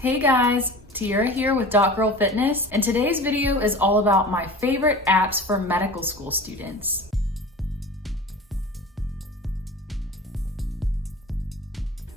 Hey guys, Tiara here with Girl Fitness, and today's video is all about my favorite apps for medical school students.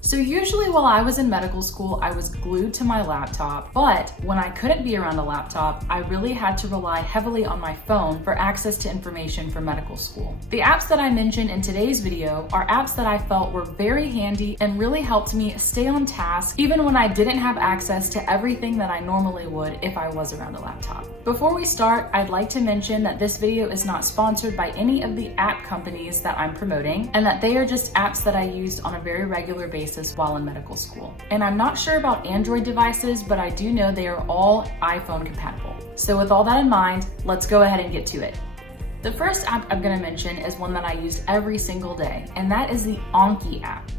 So usually while I was in medical school, I was glued to my laptop, but when I couldn't be around a laptop, I really had to rely heavily on my phone for access to information for medical school. The apps that I mentioned in today's video are apps that I felt were very handy and really helped me stay on task even when I didn't have access to everything that I normally would if I was around a laptop. Before we start, I'd like to mention that this video is not sponsored by any of the app companies that I'm promoting, and that they are just apps that I used on a very regular basis while in medical school. And I'm not sure about Android devices, but I do know they are all iPhone compatible. So with all that in mind, let's go ahead and get to it. The first app I'm going to mention is one that I use every single day, and that is the Anki app.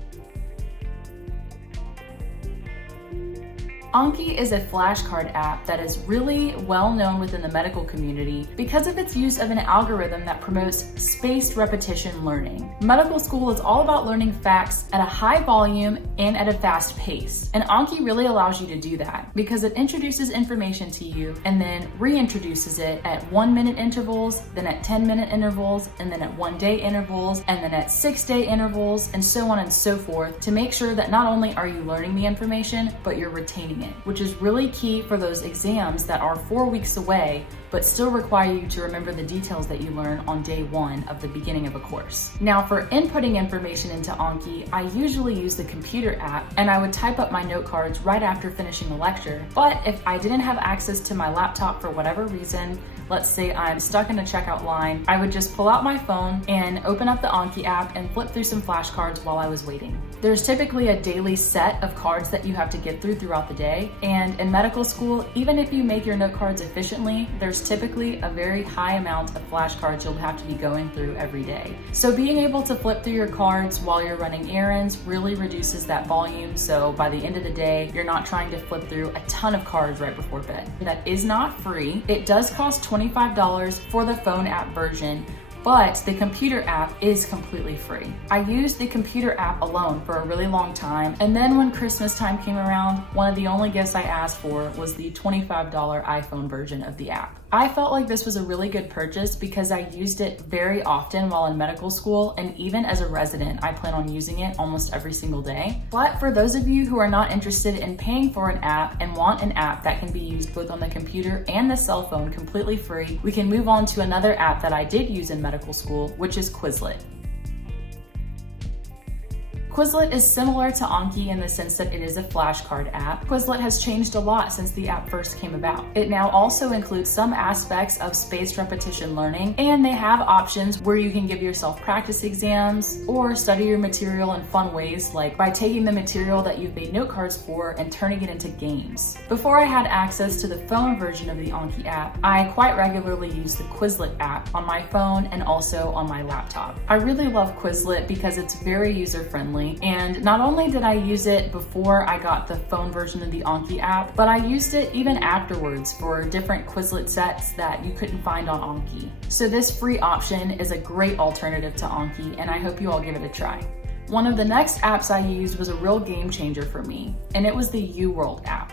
Anki is a flashcard app that is really well known within the medical community because of its use of an algorithm that promotes spaced repetition learning. Medical school is all about learning facts at a high volume and at a fast pace. And Anki really allows you to do that because it introduces information to you and then reintroduces it at 1 minute intervals, then at 10-minute intervals, and then at 1 day intervals, and then at 6-day intervals, and so on and so forth, to make sure that not only are you learning the information, but you're retaining it, which is really key for those exams that are 4 weeks away, but still require you to remember the details that you learn on day 1 of the beginning of a course. Now, for inputting information into Anki, I usually use the computer app, and I would type up my note cards right after finishing a lecture. But if I didn't have access to my laptop for whatever reason, let's say I'm stuck in a checkout line, I would just pull out my phone and open up the Anki app and flip through some flashcards while I was waiting. There's typically a daily set of cards that you have to get through throughout the day, and in medical school, even if you make your note cards efficiently, there's typically a very high amount of flashcards you'll have to be going through every day. So being able to flip through your cards while you're running errands really reduces that volume, so by the end of the day, you're not trying to flip through a ton of cards right before bed. That is not free. It does cost $25 for the phone app version, but the computer app is completely free. I used the computer app alone for a really long time, and then when Christmas time came around, one of the only gifts I asked for was the $25 iPhone version of the app. I felt like this was a really good purchase because I used it very often while in medical school, and even as a resident, I plan on using it almost every single day. But for those of you who are not interested in paying for an app and want an app that can be used both on the computer and the cell phone completely free, we can move on to another app that I did use in medical school, which is Quizlet. Quizlet is similar to Anki in the sense that it is a flashcard app. Quizlet has changed a lot since the app first came about. It now also includes some aspects of spaced repetition learning, and they have options where you can give yourself practice exams or study your material in fun ways, like by taking the material that you've made note cards for and turning it into games. Before I had access to the phone version of the Anki app, I quite regularly used the Quizlet app on my phone and also on my laptop. I really love Quizlet because it's very user-friendly. And not only did I use it before I got the phone version of the Anki app, but I used it even afterwards for different Quizlet sets that you couldn't find on Anki. So this free option is a great alternative to Anki, and I hope you all give it a try. One of the next apps I used was a real game changer for me, and it was the UWorld app.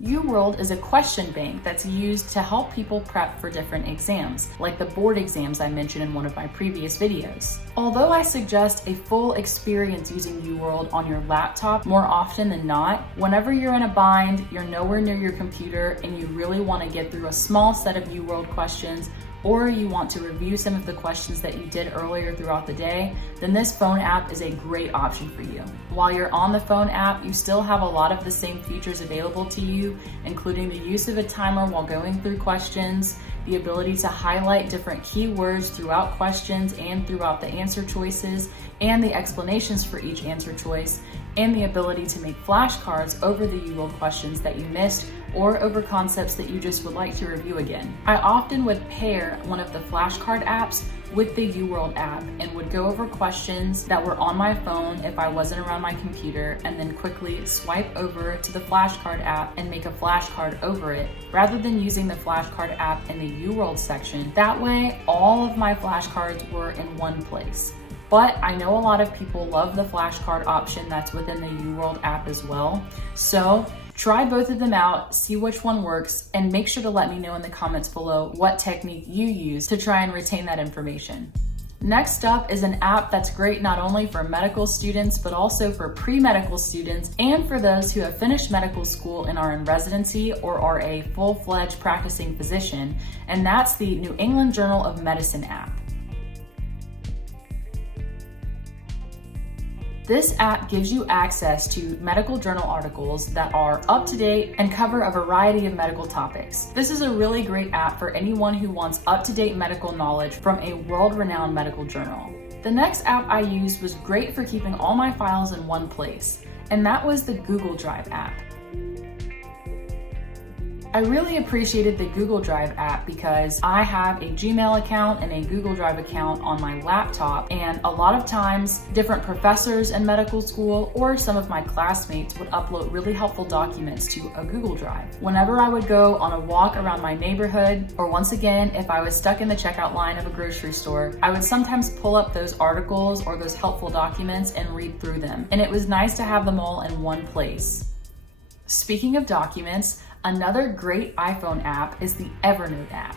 UWorld is a question bank that's used to help people prep for different exams, like the board exams I mentioned in one of my previous videos. Although I suggest a full experience using UWorld on your laptop more often than not, whenever you're in a bind, you're nowhere near your computer, and you really want to get through a small set of UWorld questions, or you want to review some of the questions that you did earlier throughout the day, then this phone app is a great option for you. While you're on the phone app, you still have a lot of the same features available to you, including the use of a timer while going through questions, the ability to highlight different keywords throughout questions and throughout the answer choices, and the explanations for each answer choice, and the ability to make flashcards over the UWorld questions that you missed or over concepts that you just would like to review again. I often would pair one of the flashcard apps with the UWorld app and would go over questions that were on my phone if I wasn't around my computer, and then quickly swipe over to the flashcard app and make a flashcard over it, rather than using the flashcard app in the UWorld section. That way, all of my flashcards were in one place. but I know a lot of people love the flashcard option that's within the UWorld app as well. So try both of them out, see which one works, and make sure to let me know in the comments below what technique you use to try and retain that information. Next up is an app that's great not only for medical students, but also for pre-medical students and for those who have finished medical school and are in residency or are a full-fledged practicing physician, and that's the New England Journal of Medicine app. This app gives you access to medical journal articles that are up to date and cover a variety of medical topics. This is a really great app for anyone who wants up-to-date medical knowledge from a world-renowned medical journal. The next app I used was great for keeping all my files in one place, and that was the Google Drive app. I really appreciated the Google Drive app because I have a Gmail account and a Google Drive account on my laptop, and a lot of times different professors in medical school or some of my classmates would upload really helpful documents to a Google Drive. Whenever I would go on a walk around my neighborhood, or once again, if I was stuck in the checkout line of a grocery store, I would sometimes pull up those articles or those helpful documents and read through them. And it was nice to have them all in one place. Speaking of documents, another great iPhone app is the Evernote app.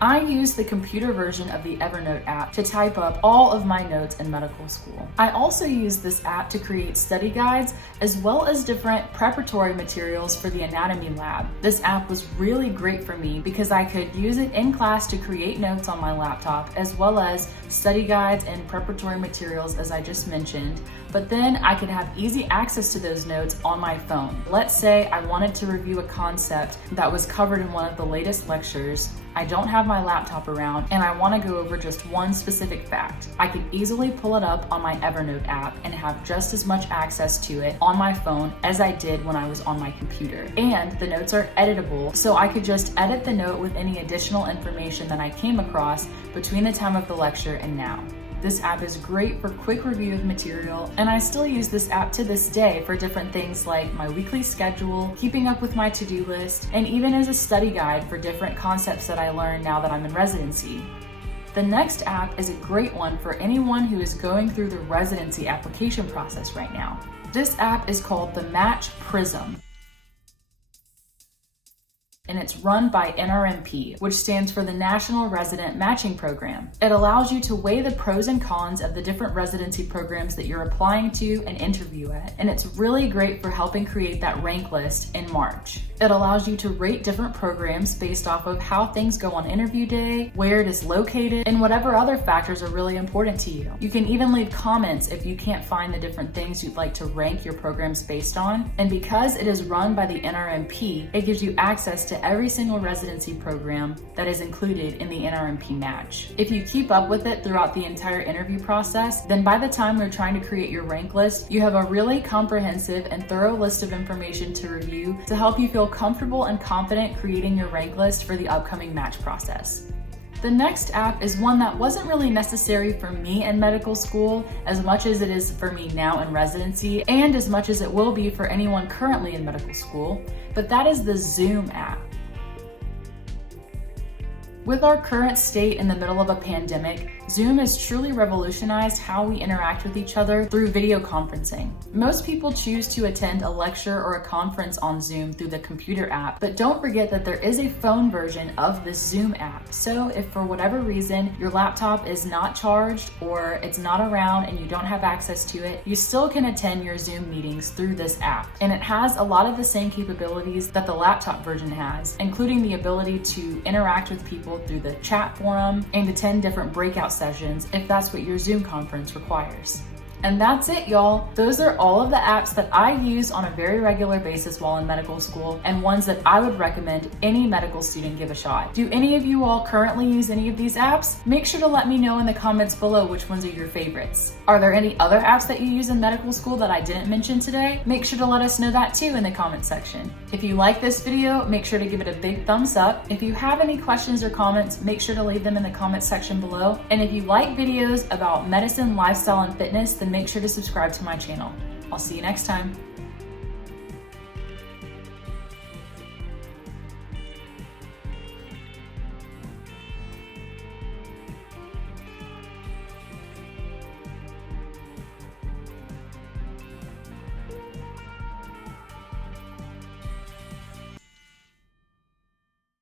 I use the computer version of the Evernote app to type up all of my notes in medical school. I also use this app to create study guides as well as different preparatory materials for the anatomy lab. This app was really great for me because I could use it in class to create notes on my laptop as well as study guides and preparatory materials as I just mentioned, but then I could have easy access to those notes on my phone. Let's say I wanted to review a concept that was covered in one of the latest lectures. I don't have my laptop around and I want to go over just one specific fact. I could easily pull it up on my Evernote app and have just as much access to it on my phone as I did when I was on my computer. And the notes are editable, so I could just edit the note with any additional information that I came across between the time of the lecture and now. This app is great for quick review of material, and I still use this app to this day for different things like my weekly schedule, keeping up with my to-do list, and even as a study guide for different concepts that I learn now that I'm in residency. The next app is a great one for anyone who is going through the residency application process right now. This app is called the Match Prism, and it's run by NRMP, which stands for the National Resident Matching Program. It allows you to weigh the pros and cons of the different residency programs that you're applying to and interview at, and it's really great for helping create that rank list in March. It allows you to rate different programs based off of how things go on interview day, where it is located, and whatever other factors are really important to you. You can even leave comments if you can't find the different things you'd like to rank your programs based on, and because it is run by the NRMP, it gives you access to every single residency program that is included in the NRMP match. If you keep up with it throughout the entire interview process, then by the time you're trying to create your rank list, you have a really comprehensive and thorough list of information to review to help you feel comfortable and confident creating your rank list for the upcoming match process. The next app is one that wasn't really necessary for me in medical school as much as it is for me now in residency and as much as it will be for anyone currently in medical school, but that is the Zoom app. With our current state in the middle of a pandemic, Zoom has truly revolutionized how we interact with each other through video conferencing. Most people choose to attend a lecture or a conference on Zoom through the computer app, but don't forget that there is a phone version of this Zoom app. So if for whatever reason your laptop is not charged or it's not around and you don't have access to it, you still can attend your Zoom meetings through this app. And it has a lot of the same capabilities that the laptop version has, including the ability to interact with people through the chat forum and attend different breakout sessions if that's what your Zoom conference requires. And that's it, y'all. Those are all of the apps that I use on a very regular basis while in medical school and ones that I would recommend any medical student give a shot. Do any of you all currently use any of these apps? Make sure to let me know in the comments below which ones are your favorites. Are there any other apps that you use in medical school that I didn't mention today? Make sure to let us know that too in the comment section. If you like this video, make sure to give it a big thumbs up. If you have any questions or comments, make sure to leave them in the comment section below. And if you like videos about medicine, lifestyle, and fitness, then make sure to subscribe to my channel. I'll see you next time.